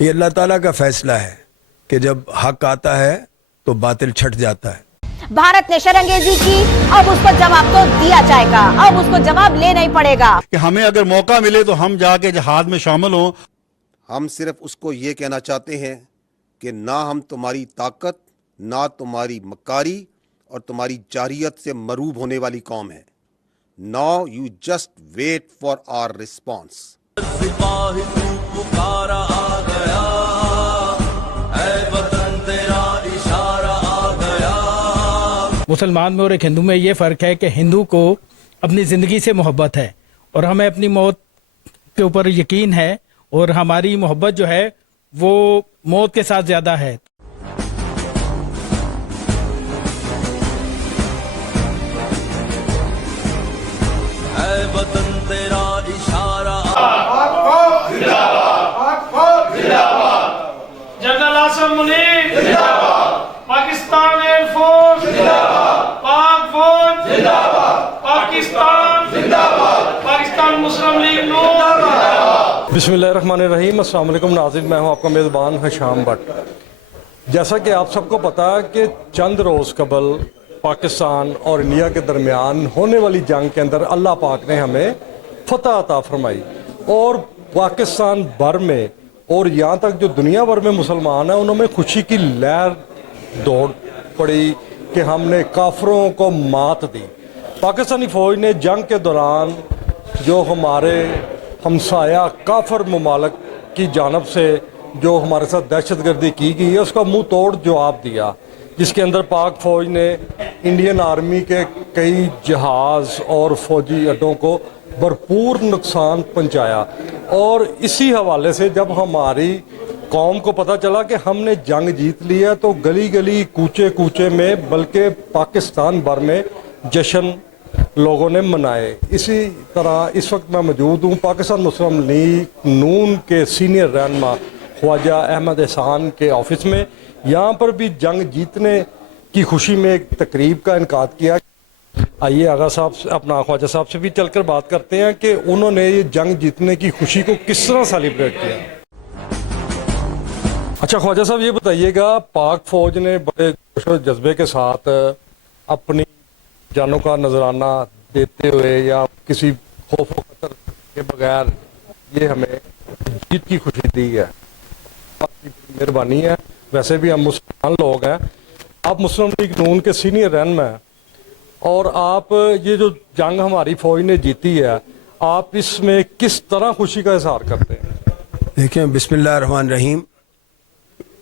یہ اللہ تعالیٰ کا فیصلہ ہے کہ جب حق آتا ہے تو باطل چھٹ جاتا ہے. بھارت نے شرنگیزی کی، اب اس کو جواب تو دیا جائے گا، اب اس کو جواب لینا ہی پڑے گا کہ ہمیں اگر موقع ملے تو ہم جا کے جہاد میں شامل ہوں. ہم صرف اس کو یہ کہنا چاہتے ہیں کہ نہ ہم تمہاری طاقت، نہ تمہاری مکاری اور تمہاری جارحیت سے مروب ہونے والی قوم ہے. Now you just wait for our response. مسلمان میں اور ایک ہندو میں یہ فرق ہے کہ ہندو کو اپنی زندگی سے محبت ہے اور ہمیں اپنی موت کے اوپر یقین ہے، اور ہماری محبت جو ہے وہ موت کے ساتھ زیادہ ہے. General Asim Munir Pakistan air force پاک فوج پاکستان پاکستان مسلم لیگ نون. بسم اللہ الرحمن الرحیم. السلام علیکم ناظرین، میں ہوں آپ کا میزبان حشام بٹ. جیسا کہ آپ سب کو پتا ہے کہ چند روز قبل پاکستان اور انڈیا کے درمیان ہونے والی جنگ کے اندر اللہ پاک نے ہمیں فتح عطا فرمائی، اور پاکستان بھر میں اور یہاں تک جو دنیا بھر میں مسلمان ہیں انہوں میں خوشی کی لہر دوڑ پڑی کہ ہم نے کافروں کو مات دی. پاکستانی فوج نے جنگ کے دوران جو ہمارے ہمسایہ کافر ممالک کی جانب سے جو ہمارے ساتھ دہشت گردی کی گئی ہے اس کا منہ توڑ جواب دیا، جس کے اندر پاک فوج نے انڈین آرمی کے کئی جہاز اور فوجی اڈوں کو بھرپور نقصان پہنچایا. اور اسی حوالے سے جب ہماری قوم کو پتہ چلا کہ ہم نے جنگ جیت لی ہے تو گلی گلی کوچے کوچے میں بلکہ پاکستان بھر میں جشن لوگوں نے منائے. اسی طرح اس وقت میں موجود ہوں پاکستان مسلم لیگ نون کے سینئر رہنما خواجہ احمد احسان کے آفس میں. یہاں پر بھی جنگ جیتنے کی خوشی میں ایک تقریب کا انعقاد کیا. آئیے آغا صاحب اپنا خواجہ صاحب سے بھی چل کر بات کرتے ہیں کہ انہوں نے یہ جنگ جیتنے کی خوشی کو کس طرح سیلیبریٹ کیا. اچھا خواجہ صاحب یہ بتائیے گا، پاک فوج نے بڑے جوش و جذبے کے ساتھ اپنی جانوں کا نذرانہ دیتے ہوئے یا کسی خوف و خطر کے بغیر یہ ہمیں جیت کی خوشی دی ہے. آپ کی مہربانی ہے. ویسے بھی ہم مسلمان لوگ ہیں، آپ مسلم لیگ نون کے سینئر رہنما ہیں، اور آپ یہ جو جنگ ہماری فوج نے جیتی ہے آپ اس میں کس طرح خوشی کا اظہار کرتے ہیں؟ دیکھیں، بسم اللہ الرحمن الرحیم.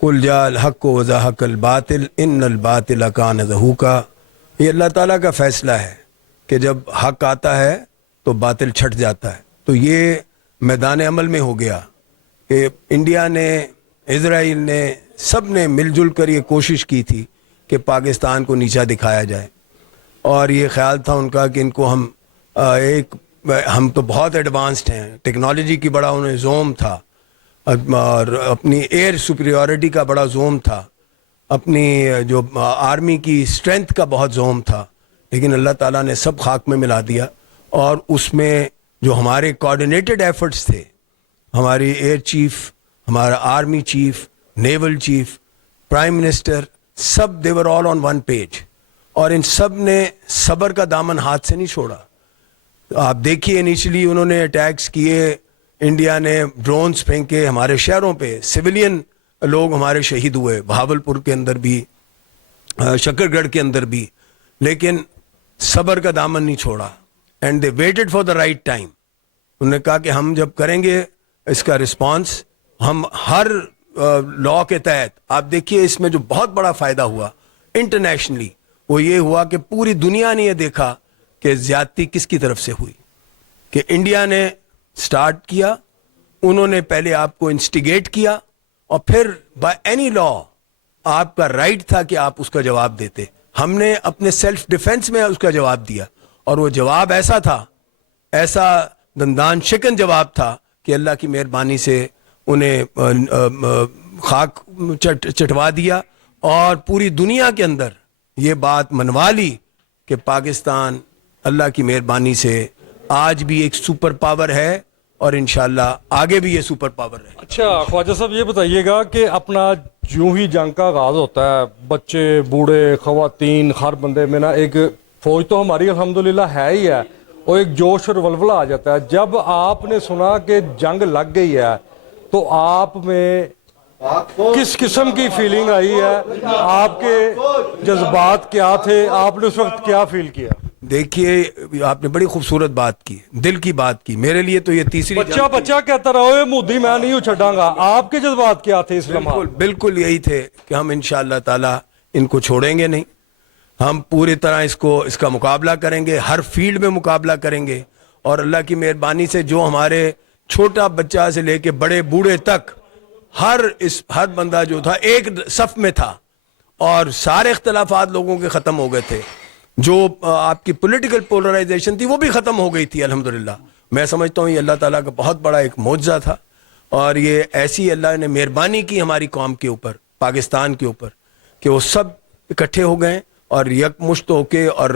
قل جاء الحق وزهق الباطل ان الباطل کان زہوقا. یہ اللہ تعالیٰ کا فیصلہ ہے کہ جب حق آتا ہے تو باطل چھٹ جاتا ہے. تو یہ میدان عمل میں ہو گیا کہ انڈیا نے، اسرائیل نے، سب نے مل جل کر یہ کوشش کی تھی کہ پاکستان کو نیچا دکھایا جائے، اور یہ خیال تھا ان کا کہ ان کو ہم تو بہت ایڈوانسڈ ہیں، ٹیکنالوجی کی بڑا انہیں زوم تھا، اور اپنی ایئر سپریورٹی کا بڑا زوم تھا، اپنی جو آرمی کی اسٹرینتھ کا بہت زوم تھا. لیکن اللہ تعالیٰ نے سب خاک میں ملا دیا، اور اس میں جو ہمارے کوآرڈینیٹڈ ایفرٹس تھے، ہماری ایئر چیف، ہمارا army chief, naval chief, prime minister, sub they were all on one page, اور ان سب نے صبر کا دامن ہاتھ سے نہیں چھوڑا. آپ دیکھیے انیشلی انہوں نے اٹیکس کیے، انڈیا نے ڈرونز پھینکے ہمارے شہروں پہ، سویلین لوگ ہمارے شہید ہوئے، بہاولپور کے اندر بھی، شکر گڑھ کے اندر بھی، لیکن صبر کا دامن نہیں چھوڑا. And they waited for the right time. انہوں نے کہا کہ ہم جب کریں گے اس کا رسپانس، ہم ہر لا کے تحت. آپ دیکھیے اس میں جو بہت بڑا فائدہ ہوا انٹرنیشنلی وہ یہ ہوا کہ پوری دنیا نے یہ دیکھا کہ زیادتی کس کی طرف سے ہوئی، کہ انڈیا نے سٹارٹ کیا، انہوں نے پہلے آپ کو انسٹیگیٹ کیا، اور پھر بائی اینی لا آپ کا رائٹ تھا کہ آپ اس کا جواب دیتے. ہم نے اپنے سیلف ڈیفenس میں اس کا جواب دیا، اور وہ جواب ایسا تھا، ایسا دندان شکن جواب تھا کہ اللہ کی مہربانی سے انہیں خاک چٹوا دیا، اور پوری دنیا کے اندر یہ بات منوا لی کہ پاکستان اللہ کی مہربانی سے آج بھی ایک سپر پاور ہے، اور انشاءاللہ آگے بھی یہ سپر پاور رہے. اچھا خواجہ صاحب یہ بتائیے گا کہ اپنا یوں ہی جنگ کا آغاز ہوتا ہے، بچے بوڑھے خواتین ہر بندے میں نا ایک فوج تو ہماری الحمدللہ ہے ہی ہے، اور ایک جوش اور ولولہ آ جاتا ہے. جب آپ نے سنا کہ جنگ لگ گئی ہے تو آپ میں کس قسم کی فیلنگ آئی ہے؟ آپ کے جذبات کیا تھے؟ آپ نے اس وقت کیا فیل کیا؟ دیکھیے آپ نے بڑی خوبصورت بات کی، دل کی بات کی. میرے لیے تو یہ تیسری بچہ کہتا رہا مودی میں نہیں چھڈاں گا، آپ کے جذبات کیا تھے اس لمحہ؟ بالکل یہی تھے کہ ہم انشاءاللہ تعالی ان کو چھوڑیں گے نہیں، ہم پوری طرح اس کا مقابلہ کریں گے، ہر فیلڈ میں مقابلہ کریں گے. اور اللہ کی مہربانی سے جو ہمارے چھوٹا بچہ سے لے کے بڑے بوڑھے تک ہر بندہ جو تھا ایک صف میں تھا، اور سارے اختلافات لوگوں کے ختم ہو گئے تھے. جو آپ کی پولیٹیکل پولرائزیشن تھی وہ بھی ختم ہو گئی تھی الحمدللہ. میں سمجھتا ہوں یہ اللہ تعالیٰ کا بہت بڑا ایک معجزہ تھا، اور یہ ایسی اللہ نے مہربانی کی ہماری قوم کے اوپر، پاکستان کے اوپر، کہ وہ سب اکٹھے ہو گئے اور یک مشت ہو کے اور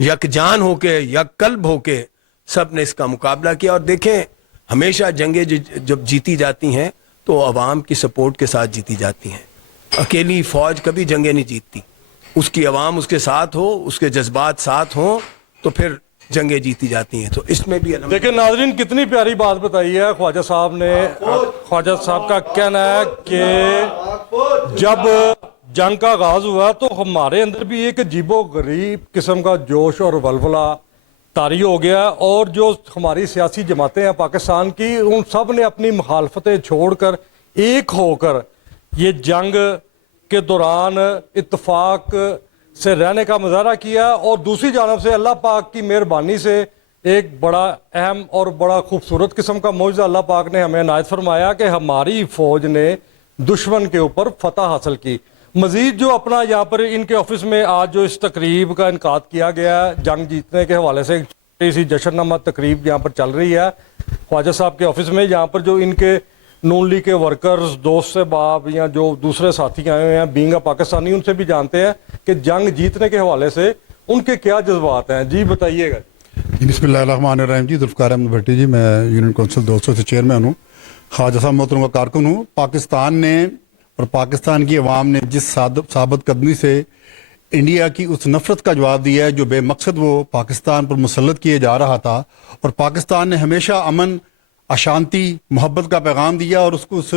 یک جان ہو کے یک قلب ہو کے سب نے اس کا مقابلہ کیا. اور دیکھیں ہمیشہ جنگیں جب جیتی جاتی ہیں تو عوام کی سپورٹ کے ساتھ جیتی جاتی ہیں. اکیلی فوج کبھی جنگیں نہیں جیتتی، اس کی عوام اس کے ساتھ ہو، اس کے جذبات ساتھ ہوں تو پھر جنگیں جیتی جاتی ہیں. تو اس میں بھی دیکھیں ناظرین کتنی پیاری بات بتائی ہے خواجہ صاحب نے. خواجہ صاحب کا کہنا ہے کہ جب جنگ کا آغاز ہوا تو ہمارے اندر بھی ایک عجیب و غریب قسم کا جوش اور ولولہ طاری ہو گیا، اور جو ہماری سیاسی جماعتیں ہیں پاکستان کی، ان سب نے اپنی مخالفتیں چھوڑ کر ایک ہو کر یہ جنگ کے دوران اتفاق سے رہنے کا مظاہرہ کیا. اور دوسری جانب سے اللہ پاک کی مہربانی سے ایک بڑا اہم اور بڑا خوبصورت قسم کا معجزہ اللہ پاک نے ہمیں عنایت فرمایا کہ ہماری فوج نے دشمن کے اوپر فتح حاصل کی. مزید جو اپنا یہاں پر ان کے آفس میں آج جو اس تقریب کا انعقاد کیا گیا ہے جنگ جیتنے کے حوالے سے، ایک چھوٹی سی جشن نما تقریب یہاں پر چل رہی ہے خواجہ صاحب کے آفس میں، یہاں پر جو ان کے نون لیگ کے ورکرز، دوست سے باپ یا جو دوسرے ساتھی آئے ہوئے ہیں بینگ اے پاکستانی، ان سے بھی جانتے ہیں کہ جنگ جیتنے کے حوالے سے ان کے کیا جذبات ہیں. جی بتائیے گا. بسم اللہ الرحمن الرحیم. جی ذوالفقار احمد بھٹی جی، میں یونین کونسل 200 سے چیئرمین ہوں. خواجہ صاحب محترم کا کارکن ہوں. پاکستان نے اور پاکستان کی عوام نے جس ثابت قدمی سے انڈیا کی اس نفرت کا جواب دیا ہے جو بے مقصد وہ پاکستان پر مسلط کیے جا رہا تھا، اور پاکستان نے ہمیشہ امن، اشانتی، محبت کا پیغام دیا، اور اس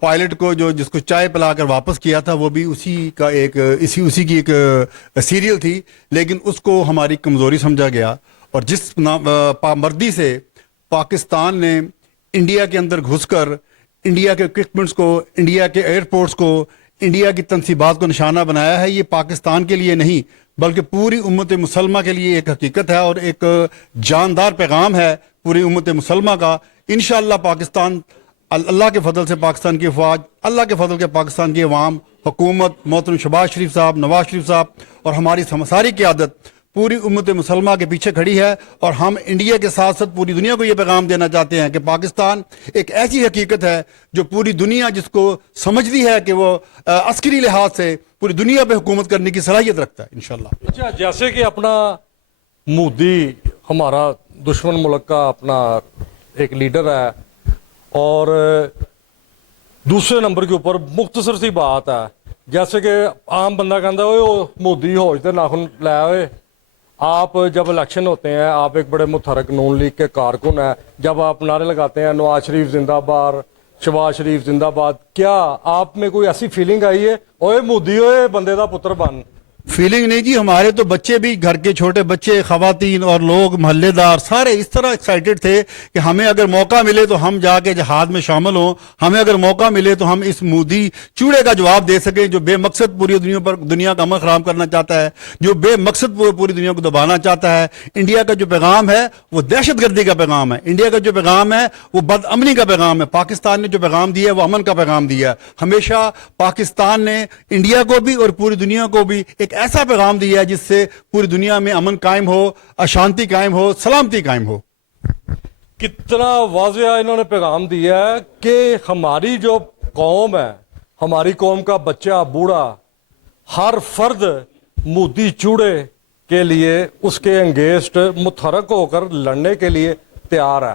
پائلٹ کو جس کو چائے پلا کر واپس کیا تھا وہ بھی اسی کی ایک سیریل تھی، لیکن اس کو ہماری کمزوری سمجھا گیا. اور جس پامردی سے پاکستان نے انڈیا کے اندر گھس کر انڈیا کے اکوپمنٹس کو، انڈیا کے ایئرپورٹس کو، انڈیا کی تنصیبات کو نشانہ بنایا ہے، یہ پاکستان کے لیے نہیں بلکہ پوری امت مسلمہ کے لیے ایک حقیقت ہے اور ایک جاندار پیغام ہے پوری امت مسلمہ کا. انشاءاللہ پاکستان، اللہ کے فضل سے پاکستان کی فوج، اللہ کے فضل کے پاکستان کی عوام، حکومت، محترم شہباز شریف صاحب، نواز شریف صاحب اور ہماری ساری قیادت پوری امت مسلمہ کے پیچھے کھڑی ہے. اور ہم انڈیا کے ساتھ ساتھ پوری دنیا کو یہ پیغام دینا چاہتے ہیں کہ پاکستان ایک ایسی حقیقت ہے جو پوری دنیا جس کو سمجھتی ہے کہ وہ عسکری لحاظ سے پوری دنیا پہ حکومت کرنے کی صلاحیت رکھتا ہے انشاءاللہ. اچھا جیسے کہ اپنا مودی ہمارا دشمن ملک کا اپنا ایک لیڈر ہے، اور دوسرے نمبر کے اوپر مختصر سی بات ہے، جیسے کہ عام بندہ کہتا ہے مودی ہوج تے ناخن لے ہوئے. آپ جب الیکشن ہوتے ہیں آپ ایک بڑے متحرک نون لیگ کے کارکن ہیں، جب آپ نعرے لگاتے ہیں نواز شریف زندہ باد، شہباز شریف زندہ باد، کیا آپ میں کوئی ایسی فیلنگ آئی ہے اوے مودی اوے بندے دا پتر بن؟ فیلنگ نہیں جی، ہمارے تو بچے بھی، گھر کے چھوٹے بچے، خواتین اور لوگ محلے دار سارے اس طرح ایکسائٹڈ تھے کہ ہمیں اگر موقع ملے تو ہم جا کے جہاد میں شامل ہوں، ہمیں اگر موقع ملے تو ہم اس مودی چوڑے کا جواب دے سکیں جو بے مقصد پوری دنیا کا امن خراب کرنا چاہتا ہے، جو بے مقصد پوری دنیا کو دبانا چاہتا ہے. انڈیا کا جو پیغام ہے وہ دہشت گردی کا پیغام ہے، انڈیا کا جو پیغام ہے وہ بد امنی کا پیغام ہے. پاکستان نے جو پیغام دیا ہے وہ امن کا پیغام دیا ہے. ہمیشہ پاکستان نے انڈیا کو بھی اور پوری دنیا کو بھی ایک ایسا پیغام دیا ہے جس سے پوری دنیا میں امن قائم ہو، اشانتی قائم ہو، سلامتی قائم ہو. کتنا واضح انہوں نے پیغام دیا ہے کہ ہماری جو قوم ہے، ہماری قوم کا بچہ بوڑھا، ہر فرد مودی چوڑے کے لیے اس کے انگیسٹ متحرک ہو کر لڑنے کے لیے تیار ہے.